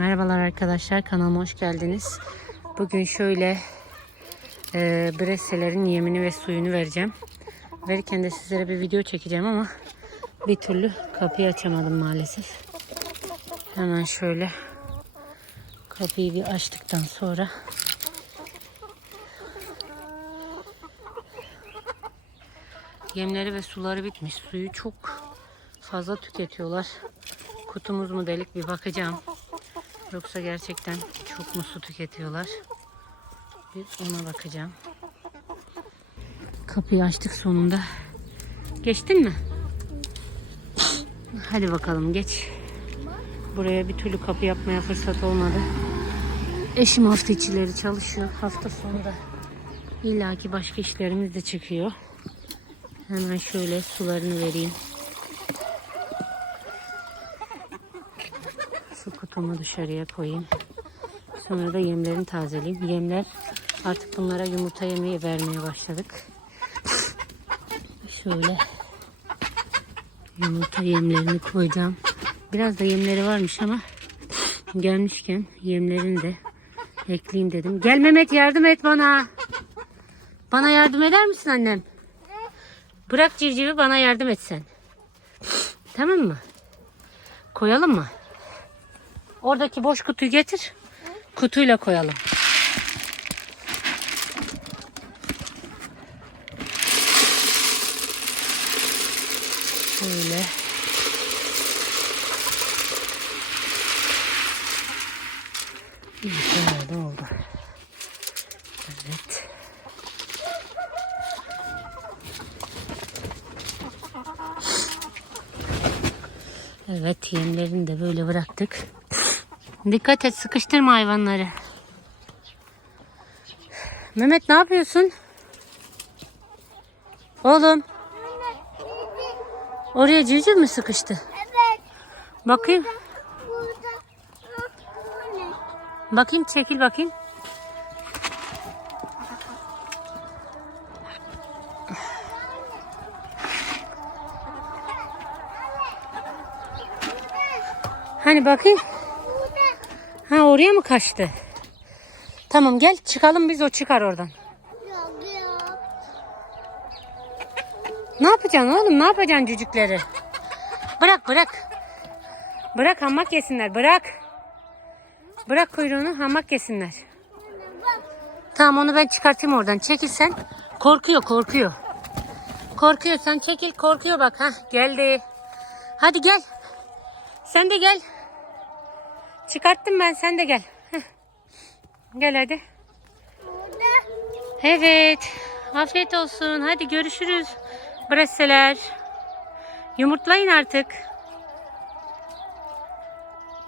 Merhabalar arkadaşlar kanalıma hoş geldiniz. Bugün şöyle e, breselerin yemini ve suyunu vereceğim. Verirken de sizlere bir video çekeceğim ama bir türlü kapıyı açamadım maalesef. Hemen şöyle kapıyı bir açtıktan sonra yemleri ve suları bitmiş. Suyu çok fazla tüketiyorlar. Kutumuz mu delik bir bakacağım. Yoksa gerçekten çok mu su tüketiyorlar? Bir ona bakacağım. Kapıyı açtık sonunda. Geçtin mi? Hadi bakalım geç. Buraya bir türlü kapı yapmaya fırsat olmadı. Eşim hafta içileri çalışıyor. Hafta sonunda illaki başka işlerimiz de çıkıyor. Hemen şöyle sularını vereyim. Su kutumu dışarıya koyayım. Sonra da yemlerini tazeleyeyim. Yemler artık bunlara yumurta yemeği vermeye başladık. Şöyle yumurta yemlerini koyacağım. Biraz da yemleri varmış ama gelmişken yemlerini de ekleyeyim dedim. Gel Mehmet yardım et bana. Bana yardım eder misin annem? Bırak civcivi bana yardım et sen. Tamam mı? Koyalım mı? Oradaki boş kutuyu getir. Kutuyla koyalım. Böyle. İyi oldu. Evet. Evet yemlerini de böyle bıraktık. Dikkat et sıkıştırma hayvanları. Mehmet ne yapıyorsun? Oğlum. Oraya civciv mi sıkıştı? Evet. Bakayım. Bakayım çekil bakayım. Hani bakayım. Oraya mı kaçtı? Tamam gel çıkalım biz o çıkar oradan. Yok yok. Ne yapacaksın oğlum? Ne yapacaksın cücükleri? Bırak bırak. Bırak hamak yesinler bırak. Bırak kuyruğunu hamak yesinler. Tamam onu ben çıkartayım oradan. Çekil sen. Korkuyor korkuyor. Korkuyor sen çekil korkuyor bak. ha geldi. Hadi gel. Sen de gel. Çıkarttım ben sen de gel. Heh. Gel hadi. Evet. Afiyet olsun. Hadi görüşürüz. Breseler. Yumurtlayın artık.